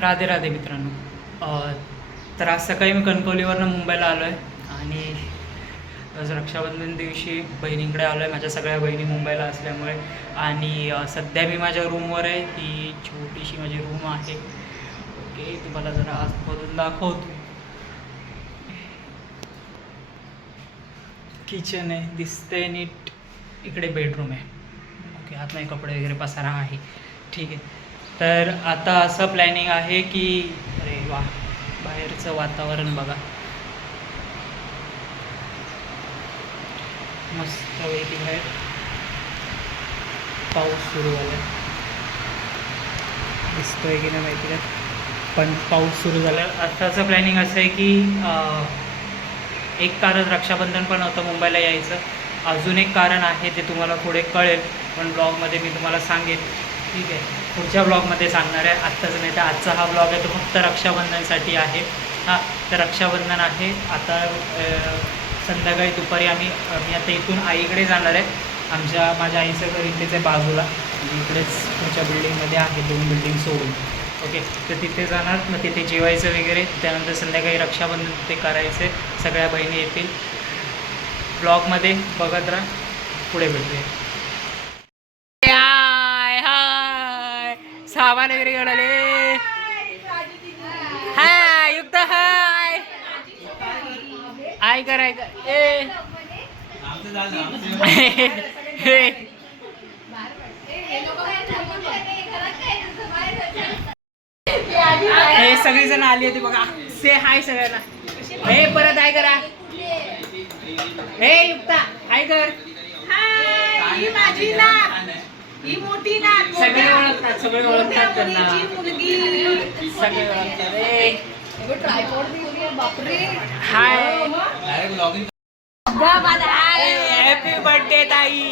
राधे राधे मित्रांनो. तर आज सकाळी मी कणकवलीवरनं मुंबईला आलो आहे आणि आज रक्षाबंधन दिवशी बहिणींकडे आलो आहे. माझ्या सगळ्या बहिणी मुंबईला असल्यामुळे आणि सध्या मी माझ्या रूमवर आहे. ही छोटीशी माझी रूम आहे. ओके, तुम्हाला जरा आतमधून दाखवतो. किचन आहे, दिसतंय नीट. इकडे बेडरूम आहे. ओके, आतमध्ये कपडे वगैरे पसारा आहे. ठीक आहे. तर आता असं प्लॅनिंग आहे की अरे वा, बाहेरचं वातावरण बघा, मस्तपैकी बाहेर पाऊस सुरू झाला. दिसतोय की नाही माहिती का, पण पाऊस सुरू झाला. आत्ताचं प्लॅनिंग असं आहे की एक कारण रक्षाबंधन पण होतं मुंबईला यायचं. अजून एक कारण आहे ते तुम्हाला पुढे कळेल, पण ब्लॉगमध्ये मी तुम्हाला सांगेन. ठीक आहे, पुढच्या ब्लॉगमध्ये सांगणार आहे, आत्ताच नाही. तर आजचा हा ब्लॉग आहे तो फक्त रक्षाबंधनसाठी आहे. हां, तर रक्षाबंधन आहे आता. संध्याकाळी दुपारी मी आता इथून आईकडे जाणार आहे. माझ्या आईचं घर इथेच आहे बाजूला, इकडेच पुढच्या बिल्डिंगमध्ये आहे, 2 बिल्डिंग सोडून. ओके, तर तिथे जाणार, मग तिथे जेवायचं वगैरे. त्यानंतर संध्याकाळी रक्षाबंधन ते करायचं आहे. सगळ्या बहिणी येतील. ब्लॉगमध्ये बघत राहा, पुढे भेटूया. हाय हाय, सामान वगैरे घेऊन आले. हाय युक्त, हाय आय कराय का ए हे सगळीजण आली होती बघा. से हाय सगळ्यांना. हे परत हाय करा. हे युक्ता हाय कर. ही माझी नात, ही मोठी नात. सगळे ओळखतात, सगळे ओळखतात त्यांना, मुलगी सगळे ओळखतात. बापरे. हाय, हॅपी बर्थडे ताई.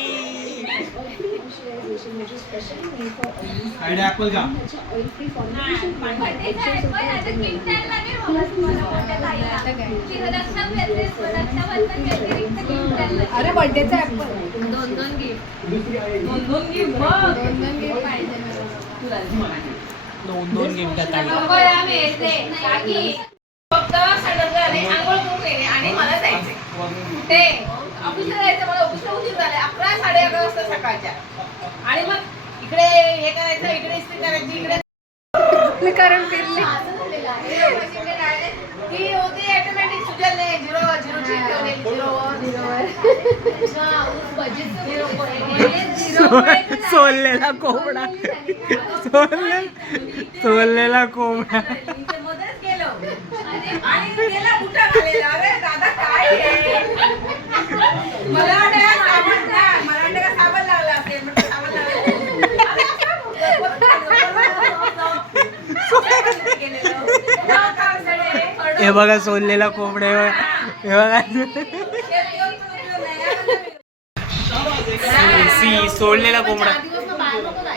ऍपल का अरे बर्थडेचा ऍपल. दोन गिफ्ट पाहिजे. 2 गिफ्ट ताई. फक्त संध्याकाळी आंघोळ करून येणे आणि मला जायचे ते ऑफिसला जायचं. मला ऑफिसला उशीर झाले, 11 11:30 वाजता सकाळच्या. आणि मग इकडे हे करायचं, इकडे इस्त्री करायची, इकडे कारण फिरली ही होती ऑटोमॅटिक. सुजलने 0 सोललेला कोंबडा, सोललेला कोंबडा. मध्येच गेलो आणि गेला बुटा घालेला. अरे दादा काय आहे? मला वाटलं साबण लागला असेल. म्हटलं साबण हे बघा सोललेला कोंबडा. हे बघा सोडलेला कोंबडा.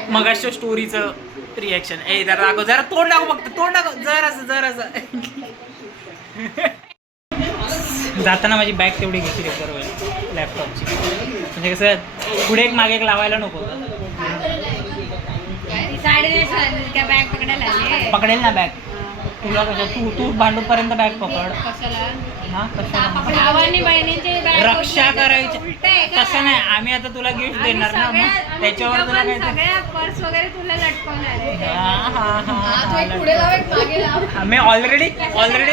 मगाच्या स्टोरीचं रिॲक्शन. ए जरा तोंड दाखव, फक्त तोंड दाखव जरासं. जाताना माझी बॅग तेवढी घेतली बरोबर, लॅपटॉपची. म्हणजे कसं पुढे एक मागे एक लावायला नको. पकडेल ना बॅग तुला. तू भांडूपर्यंत बॅग पकड. हा, रक्षा करायची तसं नाही. आम्ही आता तुला गिफ्ट देणार ना, मग त्याच्यावर तुला काय पर्स वगैरे तुला लटकवणार. मी ऑलरेडी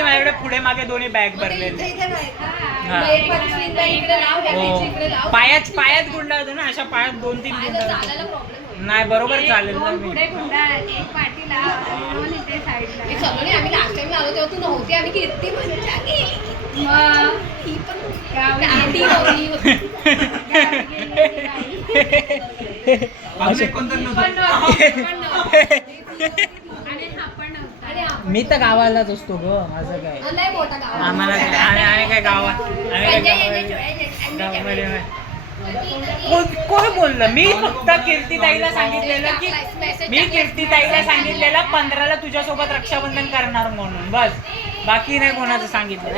माझ्याकडे पुढे मागे दोन्ही बॅग भरलेले. पायात गुंडा होतो ना, अशा पायात 2-3 गुंडा. नाही बरोबर चालेल ना. मी आम्ही लास्ट टाइम आलो तेव्हा तू नव्हती. आम्ही कीर्ती मजा केली. मी तर गावालाच असतो ग. माझं काय, आम्हाला काय गावात कोण बोललं? मी फक्त कीर्तीताईला सांगितलेलं की 15ला तुझ्यासोबत रक्षाबंधन करणार म्हणून, बस. बाकी नाही कोणाचं सांगितलं.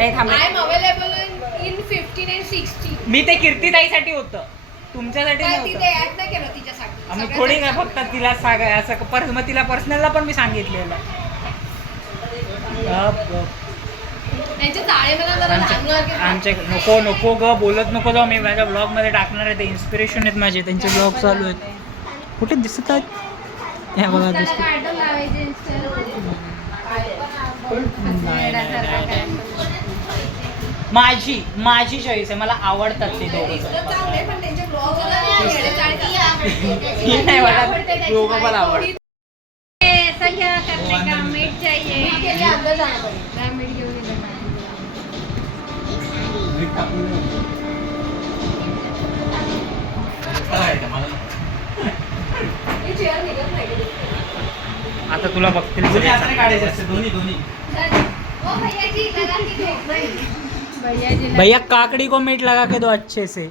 मी ते कीर्तीताईसाठी होतं, तुमच्यासाठी नव्हतं. आम्ही थोडी काय फक्त तिला असं मग तिला पर्सनलला पण मी सांगितलेलं. त्यांचे जाळे मला जरा लहान लहान आमचे नको नको ग बोलत नको जाऊ. मी माझ्या ब्लॉग मध्ये टाकणार आहे. ते इन्स्पिरेशन आहेत माझे. त्यांचे ब्लॉग चालू आहेत. कुठे दिसत आहेत? हे बघा दिसत. माझी चॉईस आहे. मला आवडतात ते दोघं. नाही मला दोघं पण आवडतात. ऐसा क्या करने का मीट चाहिए अंदर जाना पड़ेगा. मीट घेऊन ही चेअर निघत नाही. आता तुला बघतील भैया जी लगा के दो भैया जी भैया काकड़ी को मीट लगा के दो अच्छे से.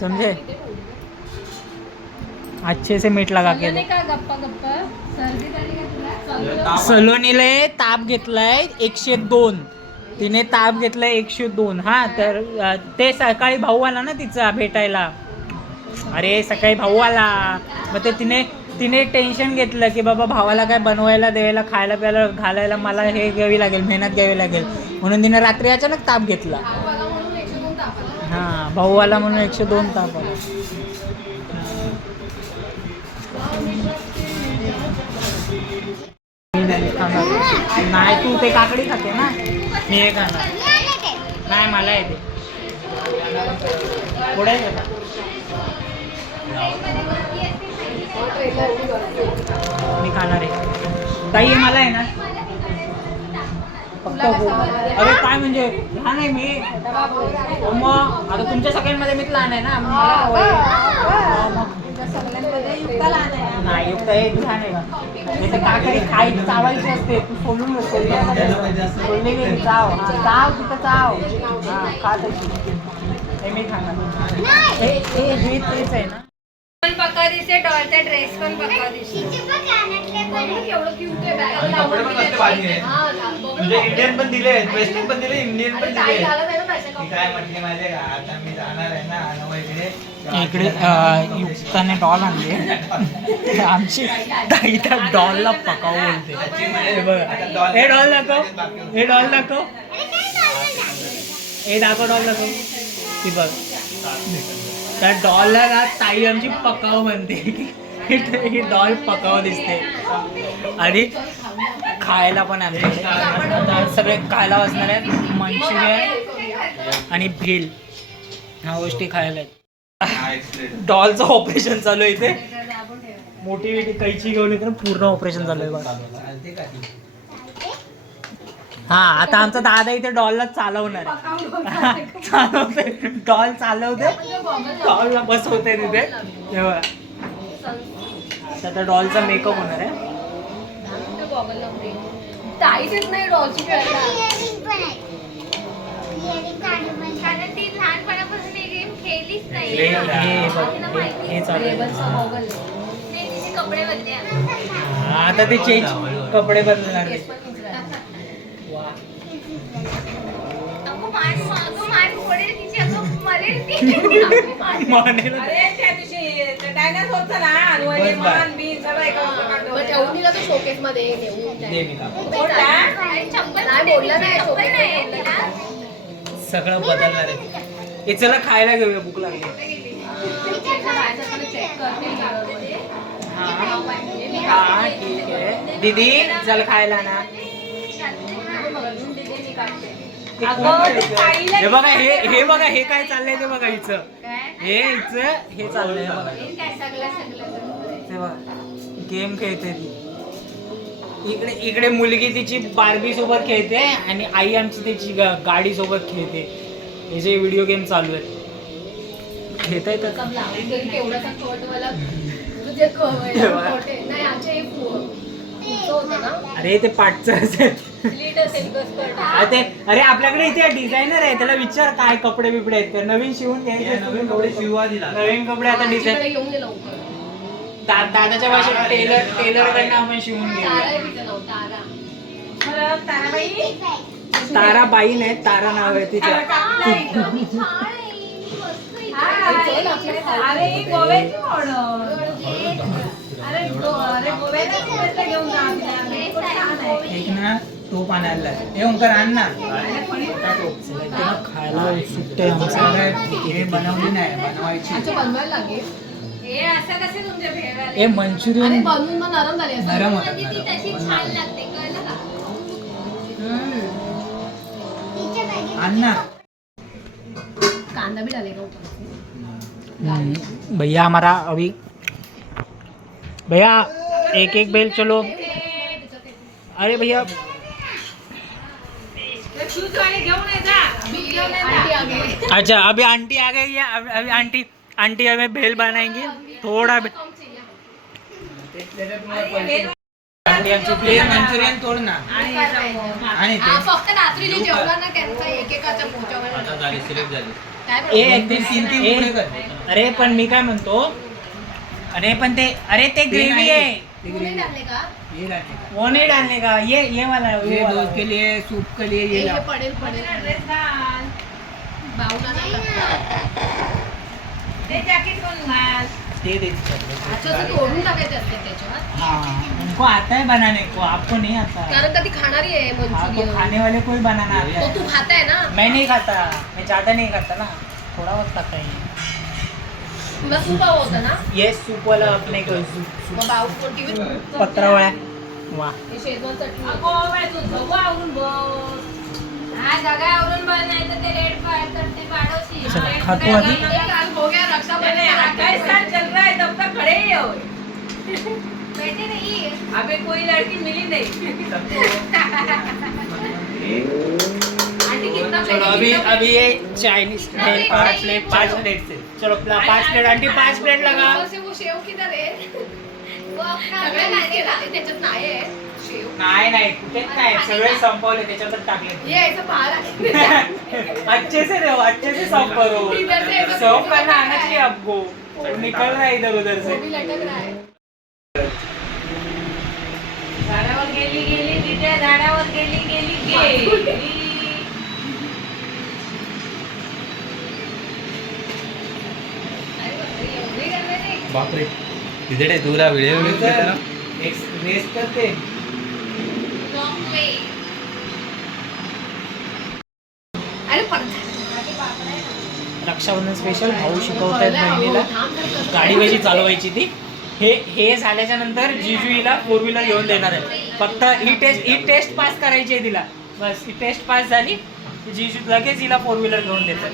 समझे? अच्छे से मीठ लगा के दो. का गप्पा गप्पा सर्दी झाली का तुला सलोनीले ताप घेतलाय 102. तिने ताप घेतलाय 102. हा तर ते सकाळी भाऊ आला ना तिचा भेटायला. अरे सकाळी भाऊ आला. मग ते तिने टेन्शन घेतलं की बाबा भावाला काय बनवायला द्यायला खायला प्यायला घालायला मला हे घ्यावी लागेल, मेहनत घ्यावी लागेल. म्हणून तिने रात्री अचानक ताप घेतला. म्हणून 102 ताप आला. हा भाऊ आला म्हणून 102 ताप आला. नाही तू ते काकडी खाते ना. मी हे खाणार नाही. मला येते पुढे मी खाणार आहे. ताई मला आहे ना फक्त अरे काय म्हणजे लहान आहे मी. मग आता तुमच्या सगळ्यांमध्ये मीच लहान आहे ना. नाही युक्त आहे लहान आहे. ते काकडी खाई चावायची असते. तू सोडून सोडली गेली चाव. चाव तिथं चाव. हा खात हे मी खाणार. हे तेच आहे ना. पण बघा दिसते डॉलचा ड्रेस पण बघा दिसते एवढं क्यूट आहे बॅग. आणि कपडे पण मस्त भारी आहेत. म्हणजे इंडियन पण दिले, वेस्टर्न पण दिले, इंडियन पण दिले. मी काय म्हटले माहितीये का, आता मी जाणार आहे ना अनवळीकडे. इकडे युक्ताने डॉल आणले. आमची ताई त्या डॉलला पकाव बोलते. हे बघा हे डॉल दाखव. हे डॉल दाखव. हे दाखव डॉल दाखव. ती बघ त्या डॉलला ना ताई आमची पकाव म्हणते. ही डॉल पकाव दिसते. आणि खायला पण आमच्याकडे सगळे खायला बसणार आहेत. मंचुरियन आणि भेल ह्या गोष्टी खायला आहेत. डॉलचं ऑपरेशन चालू आहे इथे. मोठी कैची घेऊन इथे पूर्ण ऑपरेशन चालू आहे बघा. हा आता आमचा दादा इथे डॉलला चालवणार आहे. चालवते डॉल चालवते. डॉलला बसवते तिथे तेव्हा. आता त्या डॉलचा मेकअप होणार आहे. ताईचीच नाही डॉलची खेळायला. कारण ती लहानपणापासून ही गेम खेळलीच नाही हे चालू आहे. नाही, तिचे कपडे बदले हा, आता ते चेंज कपडे बदलणार आहे. अगं मार फोडेल तिची अगं मरेल ती मानेल. अरे त्या दिवशी डायनासोरचा ना अनवळी मान बीन सगळं एका मग ठेवून तो शोकेस मध्ये नेऊन दे मी कापड. बोलला. आणि चप्पल नाही बोलला नाही, चप्पल नाही तिला. सगळं बदलणार आहे. हे चला खायला घेऊया भूक लागली. चेक करते हा ठीक आहे दीदी चल खायला ना. हे बघा हे बघा हे काय चाललंय ते बघा हिचं. हे चाललंय बघा. ते बघा गेम खेळते ती. इकडे मुलगी तिची बार्बी सोबत खेळते आणि आई आमची तिची गाडी सोबत खेळते. हे जे व्हिडिओ गेम चालू आहेत घेता येतात. केवढासा कट मला तुझे खोटे नाही आमचे होतं ना अरे ते पाठचं असेल. लीड असेल ते अरे आपल्याकडे इथे डिझायनर आहे. त्याला विचार काय कपडे बिपडे आहेत. नवीन शिवून घ्यायचे. नवीन कपडे शिवा दिला. नवीन कपडे आता डिझाईन घेऊन गेलो लवकर. दादाच्या भाषेत टेलर कडनं आपण शिवून तारा घेऊया. तिचं नाव तारा. बरं, ताराबाई तारा बाई नाही तारा नाव आहे तिचं. अरे गोव्याची ऑर्डर. अरे गोव्याला घेऊन जा आपल्या. खूप छान आहे. एक ना टोप आणायला हे ओंकार आण ना खायला सुट्टे आमचं हे बनवली नाही बनवायची अच्छा बनवायला लागेल हे असं कसे तुमच्या भेळवाले? हे आणि मंचुरियन बनवून मग नरम झाली असं नरम होतात म्हणजे ती तशी नरम. छान लागते कळलं का आण ना कांदा बी डालेगा ऊपर से भैया हमारा अभी भैया एक एक बेल चलो अरे भैया ते फ्यूजवाले घेऊन ये जा. फ्यूज घेऊन ये आंटी जा. आगे अच्छा अभी आंटी आ गई है अभी आंटी आंटी हमें भेल बनाएंगे थोड़ा कम चाहिए आंटी आमची प्लेन मंचुरियन तोड ना आणि याचा मोह. आणि हा फक्त रात्री जे जेवला ना त्यांचा एकेकाच्या पोचावर काय ए, एक दीड तीन तीन ए, पुढे कर अरे पण मी काय म्हणतो अरे पण ते अरे ते ग्रेवी है तुम्ही डालले का ये डालने का. वो नहीं डालने का ये वाला है, ये वो वाला दूध के लिए सूप के लिए ये हे लाओ. पडेल पडेल ड्रेस घाल. बाऊला नाही ते जॅकेट पण घाल. दे दे अच्छा असं तोडून टाकायचे असते त्याच्यात हाँ उनको आता है बनाने को आपको नहीं आता है कारण का ती खाणारी आहे हाँ तो मंचुरियन खाने वाले को ही बनाना आता तो है तू खाताय ना मैं नहीं खाता मैं ज़्यादा नहीं खाता ना थोड़ा बहुत खाता है तुला सूप हवं होतं ना ये सूप वाला अपने को सूप मग बाऊ कोणती पत्रावळ्या वाह हे शेजवान चटणी अगो बाई, तू झोपू आवरून बस. हा जागा आवरून बस, नाही तर ते रेड फायर करते पाडोशी. चल, रेड खातो फायर आधी. करणार. काल हो गया नहीं, रक्षाबंधन नहीं, 28 साल चल रहा है तब तक खड़े ही हो. बैठे नहीं अबे कोई लड़की मिली नहीं. आंटी कितना चलो अभी अभी ये चाइनीज भेल 5 प्लेट से चलो 5 प्लेट आंटी 5 प्लेट लगा से वो शेव किधर है वो अपना सगळे अपना मिसके खाते त्याच्यात नाही आहे शेव नाही नाही कुठेच नाही सगळे संपवले त्याच्यातच टाकले ये ऐसा बाहर आके अच्छे से रहो अच्छे से सर्व करो इधर से ऐसा सर्व करना आना चाहिए आपको निकल रहा है इधर उधर से वो भी लटक रहा है झाडावर गेली गेली तिथे झाडावर गेली गेली गेली. बापरे तिथे तुला व्हिडिओ एक रेस करते लॉन्ग वे अरे पण रक्षाबंधन स्पेशल भाऊ शिकवतायत बहिणीला गाडी कशी चालवायची ती हे झाल्याच्या नंतर जिजू हिला 4 व्हीलर घेऊन देणार आहे फक्त ही टेस्ट पास करायची आहे तिला बस ही टेस्ट पास झाली की जिजू लगेच हिला 4 व्हीलर घेऊन देतात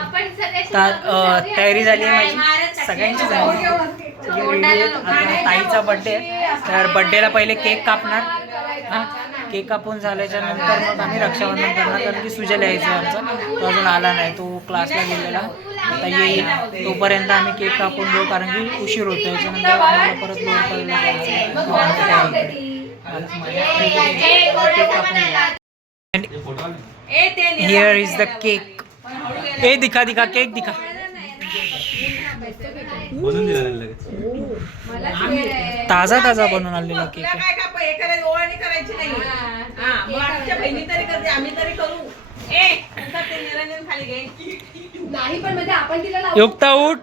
आपण सगळ्याशी तयारी झाली आहे नाही, माझी मारत सगळ्यांची झाली आता ताईचा बर्थडे तर बर्थडेला पहिले केक कापणार हा केक कापून झाल्याच्या नंतर मग आम्ही रक्षाबंधन करणार कारण की सुजल यायचं आमचा तो अजून आला नाही तो क्लासला गेलेला आता येईल तोपर्यंत आम्ही केक कापून घेऊ कारण की उशीर होतो याच्यानंतर आम्हाला परत load here is the cake ए दिखा दिखा केक दिखा बनवून दिला लगेच ताजा ताजा बनवून आलेला केक तुला काय का हे करायचं ओवाळणी करायची नाही. हा, मग आमच्या बहिणी तरी करते आम्ही तरी करू. नंतर ते निरंजन खाली घे. नाही पण म्हणजे आपण तिला लावू. युक्ता उठ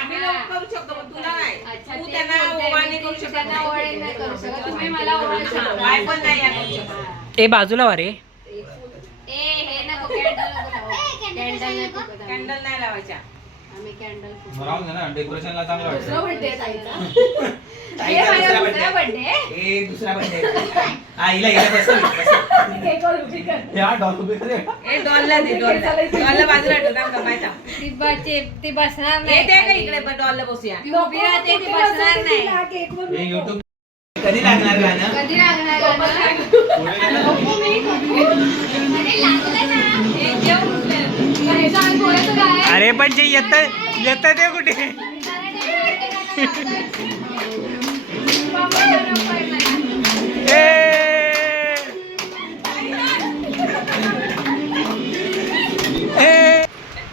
आम्ही लोक करू शकतो पण तुला नाही. तू त्यांना ओवाळणी करू शकत त्यांना नाही. ओवाळणी नाही करू शकत तुम्ही मला ओवाळू हा, शकता बाय पण नाही या करू शकत. ए बाजूला वा रे ए हे नको कॅन्डल नको कॅन्डल नको कॅन्डल नाही लावायच्या. आम्ही कॅन्डल राहून दे ना डेकोरेशनला चांगलं दुसरा वाटतं birthday आहे ताईचा. हे माझा दुसरा बर्थडे ए दुसरा बर्थडे हा हिला बसव केक वर उभी कर. या डॉल उभे करे ए डॉलला दे डॉलला बाजूला ठेव थांब माहिती ती बसणार नाही येते का इकडे डॉलला बसूया. ती उभी राहते ती बसणार नाही तिला केकवर हे YouTube कधी लागणार गाणं कधी लागणार गाणं? अरे लागलं ना हे जेवण उठलं. मग ह्याच्या आधी बोलायचं काय? अरे पण जे येत ते कुठे ए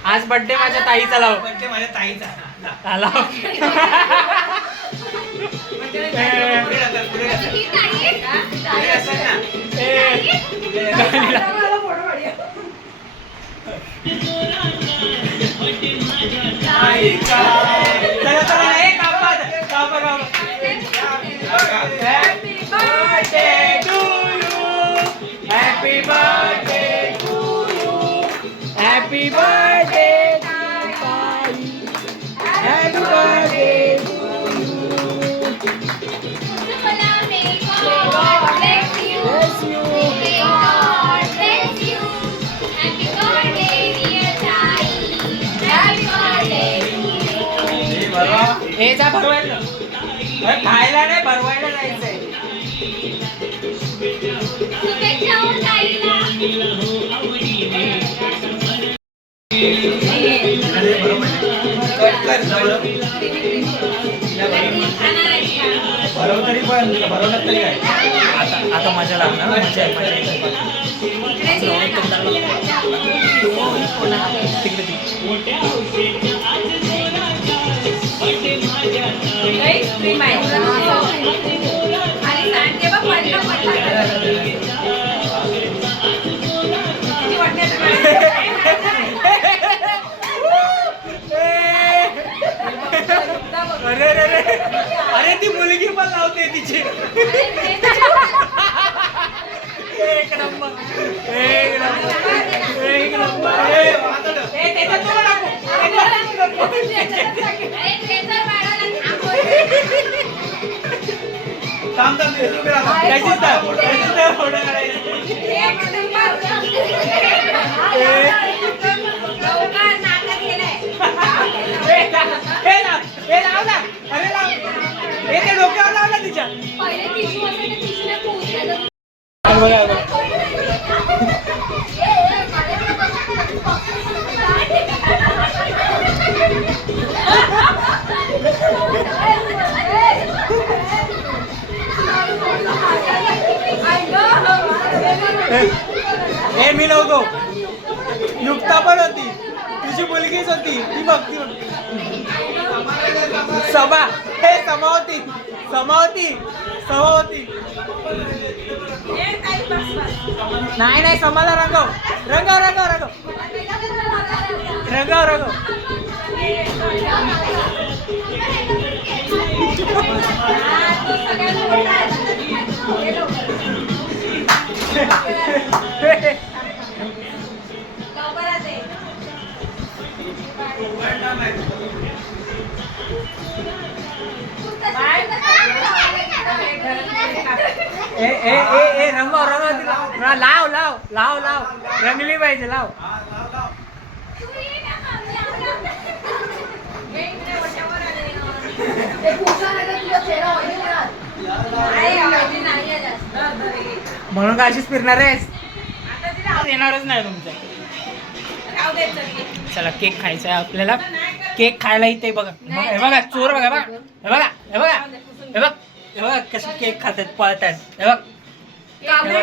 आज बर्थडे माझ्या ताईचा लाव बर्थडे माझ्या ताईचा आला पुढे ढकल, पुढे ढकल. ही ताई आहे का? पुढे ढकल ना. पुढे ढकल. मला फोटो काढूया. चला चला ए कापा कापा कापा भरवायला अरे खायला नाही भरवायला जायचंय. शुभेच्छा हो ताईला. अरे बरोबर कट कर जवळ बरोबर तरी पण बरोबर तरी काय आता मजा लागणार ना, मजा आहे, मजा आहे. तिकडे आणि सांडगे बघ पडलं किती वाटण्याचं अरे अरे अरे अरे ती मुलगी पण लावते तिची. एक नंबर एक नंबर एक नंबर. थांब थांब ते उभे राहा. त्याचीच तर फोटो काढायचा. हे लाव ना, अरे लाव हे ते डोक्यावर लावला तिच्या. पहिले टिश्यू असेल तर टिश्यूने पोहोचलं. बघा बघा. हे मी नव्हतो, युक्ता पण होती, तुझी मुलगीच होती ती बघ ती बघ. सभा हे समावती समावती समावती. नाही नाही समाला रंगव रंगव रंगव रंगव रंगव रंगव. ए ए ए ए रंगव रंगव तिला. लाव लाव लाव लाव रंगली पाहिजे लाव. म्हणून का अशीच फिरणार आहेस. येणारच नाही तुमच्या. चला केक खायचा आहे आपल्याला. केक खायला इथे बघा हे बघा चोर बघा बघा हे बघा हे बघा हे बघ हे बघा कसे केक खातात पळतात. हे बघ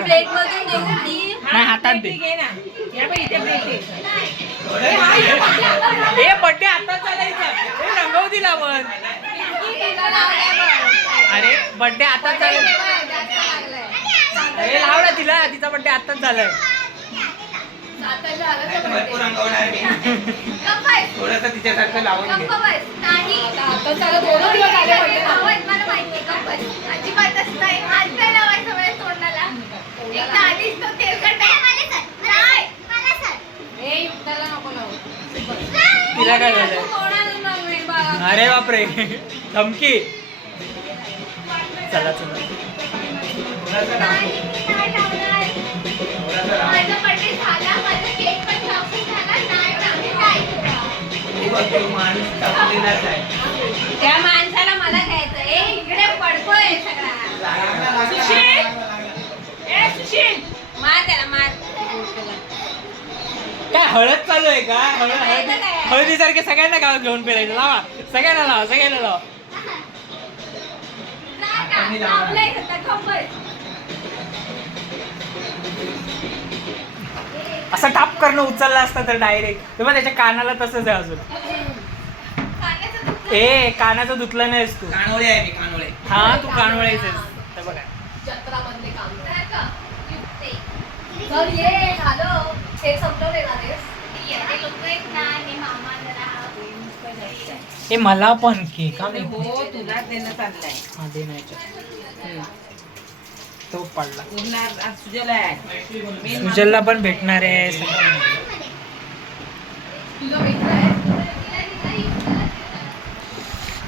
प्लेट मधून घेतली. नाही हातात दे. घे ना या बघ इथे प्लेट आहे. हे बड्डे आता चालायचा. हे रंगव दिला पण. अरे बड्डे आता चालायचा. अरे लाव ना तिला, तिचा बड्डे आताच झालाय. भरपूर रंगवणार मी. थोडंसं तिच्यासारखं लावून घे. नाही आता त्याला 2 दिवस आले पडले ना. मला माहितीये गप्पच. अजिबातच नाही. हात नाही लावायचा माझ्या तोंडाला. एकदा आधीच तो तेलकट आहे. नाही. ए युक्ताला नको लावू. तिला काय झालंय. तोंडाला लावून बाळा. अरे बापरे धमकी. चला चला थोडंसं लावू. नाही लावणार. थोडंसं लावू. माझा बर्थडे झाला. माझा केक पण शॉपिंग झाला. नाही लावणार. काय तू बघ, तू माणूस टाकलेलाच आहे. त्या माणसाला मला घ्यायचं. ए इकडे पडतोय सगळा. सुशील ए सुशील मार त्याला मार. काय हळद चालू आहे का. हळदीसारखे सगळ्यांना गाव घेऊन फिरायचं. लावा सगळ्यांना लावा सगळ्यांना लावा. लावलंय सध्या गप्पच. असं टाप करणं उचलला असता तर डायरेक्ट. तेव्हा त्याच्या कानाला तसंच आहे अजून. कानाचं दुखलं. ए कानाचं धुतलं नाहीस तू. कानोळे आहे मी कानोळे. हा तू कानवळायचंस. तर बघा जत्रामधले काम. नाही का? युक्ते. चल ये झालं. हे संपलं देणार आहेस. येते लोक आहेत ना हे मामा जरा ए मला पण केक. हो तुला देणं चाललंय. हा दे नाही तो पडला. पूर्ण आज सुजला आहे. सुजलला पण भेटणार आहे. तुझं मित्र आहे.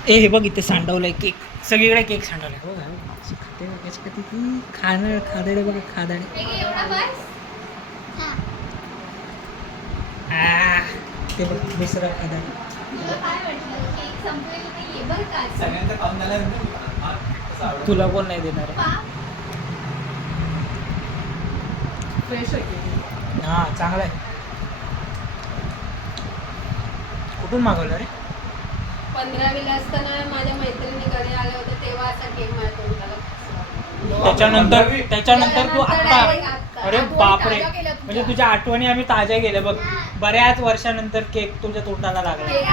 ए हे बघ इथे सांडवलंय केक. सगळीकडे केक सांडवलाय. हो खाते बघायची कधी ती खादडे बघा खादडे. एवढा बस. ते बघ दुसरा खादडे. तुला काय वाटलं केक संपलेलं नाहीये बरं का. सगळ्यांचं खाऊन झाल्यानंतर हा, कसं आवडतं? तुला कोण नाही देणार आहे? पाव. फ्रेश आहे हा चांगला आहे. कुठून मागवलं रे? 15वीला असताना माझ्या मैत्रिणी घरी आल्या होत्या तेव्हा असा केक माझ्या तोंडाला त्याच्यानंतर तू direct आता आता. अरे आठवणी बापरे ताज्या केल्या तुझ्या. म्हणजे तुझ्या आठवणी आम्ही ताज्या केल्या बघ. बऱ्याच वर्षानंतर केक तुझ्या तोंडाला लागला. केक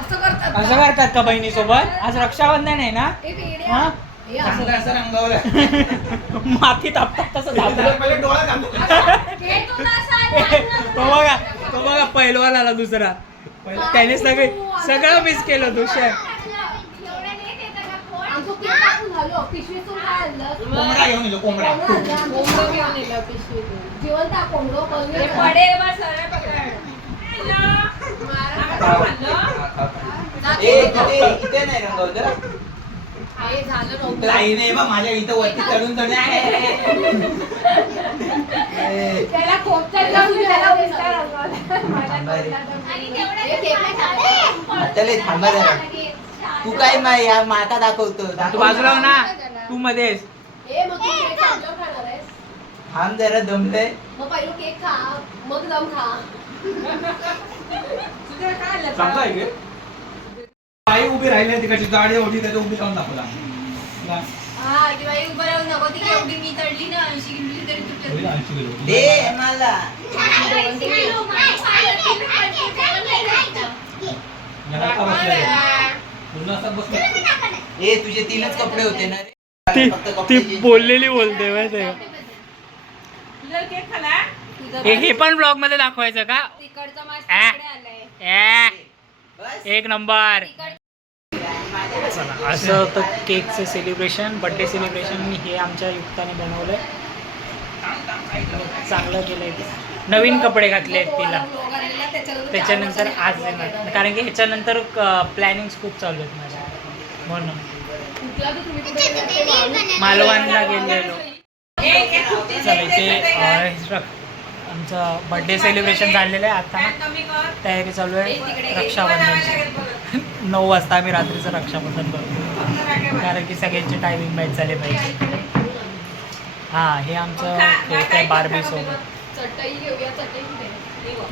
असं करतात असं का? करतात का बहिणीसोबत? आज रक्षाबंधन आहे ना? ए, वेड्या. हा हे असं असं रंगवलं मातीत आपतात तसं तुला दाबलं. पहिले डोळा घालतो. हे तुला असं तो बघा पहिलवान आला दुसरा. त्याने सगळं मिस केलं तू शेफ. एवढं लेट येतं का कोण? आणि तो केक कापून झालो पिशवीतून काय आणलं कोंबडा घेऊन येलो कोंबडा कोंबडं आणलं आमच्या कोंबडं घेऊन येलं पिशवीतून जिवंत हा कोंबडं हे पळून पडेल बस सरळ पकड. इथे नाही रंगवलं. हे झालं नव्हतं तर आईने बा माझ्या इथं वरती चढून चढून त्याला खोपच्यात लावून त्याला उलटा रंगवला. आणि तेवढं हे केक नाही खाल्लं. त्याला थांबा जरा. तू काय माय या माता दाखवतो तू बाजूला हो ना. तू मध्येच. हे मग तू केक संपल्यावर खाणार आहेस थांब जरा दमलंय. मग पहिलं केक खा मग दम खा तुझं काय आलं? चांगलं आहे की? आई उभी राहिली तिकडची गाडी होती त्याच्या उभी राहून दाखवला. हा ती बाई उभं राहून नको ती एवढी मी चढली ना 80 किलो तरी तुटलं. दे मला. ए तुझे 3च कपडे होते ना रे? फक्त कपडे change बोललेली बोलते माहिती आहे का? तुझा केक खाला? हे पण ब्लॉग मध्ये दाखवायचं का? तिकडचा मास आ. तिकडे आलाय. बस. एक नंबर. चला असं होतं केकचं सेलिब्रेशन, बर्थडे सेलिब्रेशन. मी हे आमच्या युक्ताने बनवलंय. चांगलं केलंय ते. नवीन कपडे घातले आहेत तिला. त्याच्यानंतर आज येणार कारण की ह्याच्यानंतर प्लॅनिंग खूप चालू आहेत माझ्या म्हणून मालवणला गेलेलो. चला इथे आमचं बर्थडे सेलिब्रेशन झालेलं आहे. आता कमी कर. तयारी चालू आहे रक्षाबंधनची. 9 वाजता आम्ही रात्रीचं रक्षाबंधन करतो कारण की सगळ्यांची टायमिंग मॅच झाली पाहिजे. हां हे आमचं केक आहे बार्बी सोबत. चटई घेऊया चटई कुठे हे बघ.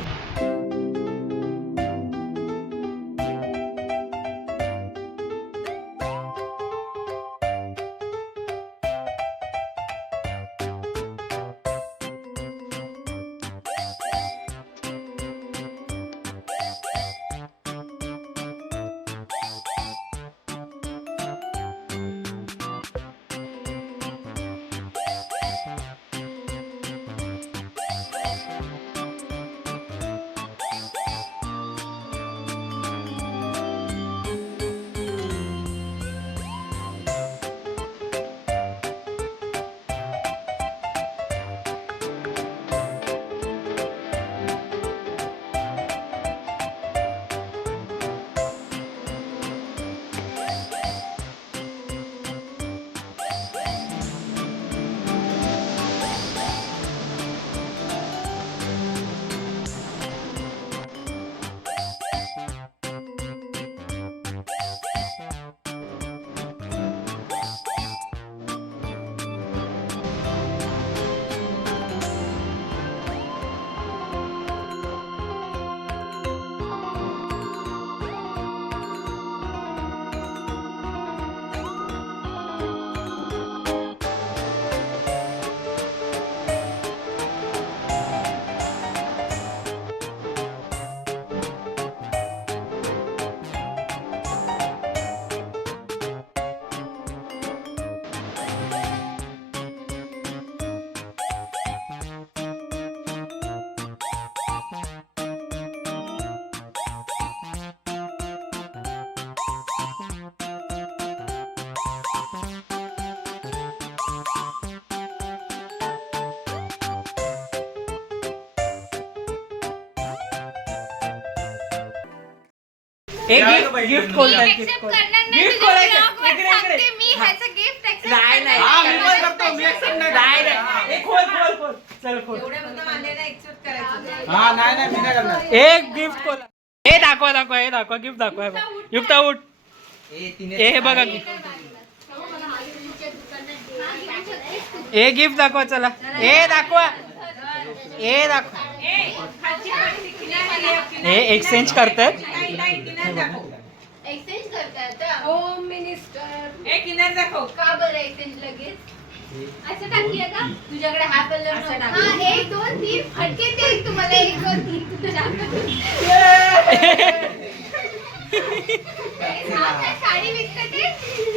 एक गिफ्ट खोलतात. Accept करणार नाही गिफ्ट तुझ्या खोलायचं. vlog वर इकडे, सांगते इकडे. मी ह्याचं गिफ्ट नाही, नाही. हा, मी पण करतो. मी accept नाही करणार. नाही. खोल. चल खोल. एवढ्या बघा मान्य नाही एक्सेप्ट करायचं. हा नाही नाही मी नाही करणार. एक गिफ्ट खोल. हे दाखवा दाखवा हे दाखवा गिफ्ट दाखवा युक्ता उठ हे बघा हे गिफ्ट दाखवा चला हे दाखवा हे दाखवा हे एक्सचेंज करतात एक्सचेंज करतात होम मिनिस्टर. एक किनार दाखव. का बरं एक्सचेंज लगेच असं टाकूया का तुझ्याकडे हा कलर असं हा टाकूया. 1 2 3 फटके देईल तुम्हाला 1 2 3 तुझ्या साडी विकते ते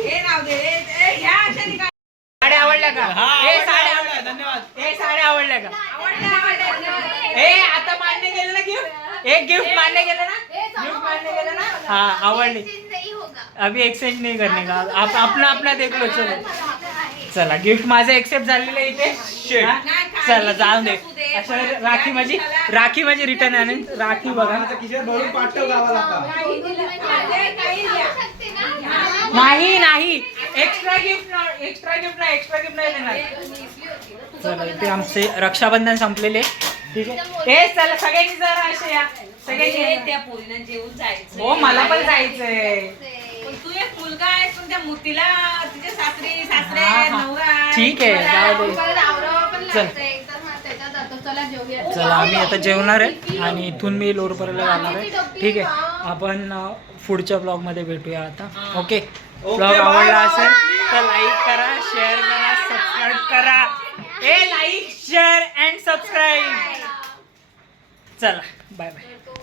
हे नाव दे ह्या अशाने काय साड्या आवडल्या का हे साड्या आवडल्या, धन्यवाद. हे साड्या आवडल्या का आवडलं. हे आता मान्य केलं ना गिफ्ट एक गिफ्ट मान्य केलं ना गिफ्ट मान्य केलं ना हाँ आवडली एक्सचेंज नहीं होगा अभी एक्सचेंज नहीं करने का अपना अपना देख लो चलो चला गिफ्ट माझं एक्सेप्ट झालेलं आहे इथे हा? चला जाऊन दे अशा राखी माझी रिटर्न आणेन राखी बघा माझं खिशात भरून पाठव गावाला आता. शकते ना नाही नाही एक्स्ट्रा गिफ्ट नाही देणार चला इथे आमचे रक्षाबंधन संपलेले ठीक आहे हे चला सगळ्यांनी जरा असे या सगळ्यांनी हे या. त्या पोरीनं जेवून जायचं. हो मला पण जायचंय पण तू एक मुलगा आहेस पण त्या मूर्तीला तिचे सासरे हा, हा. नवरा आहे. ठीक आहे जाऊ दे परत आवरावं पण चल. लागतं एकदम त्याच्यात जातो. चला जेवूया. चला आम्ही आता जेवणार आहे आणि इथून मी लोरपर्यंत जाणार आहे ठीक आहे आपण पुढच्या ब्लॉग मध्ये भेटूया आता ओके ब्लॉग bye, आवडला bye. असेल तर लाईक करा शेअर करा सबस्क्राईब करा लाईक शेअर अँड सबस्क्राईब चला बाय बाय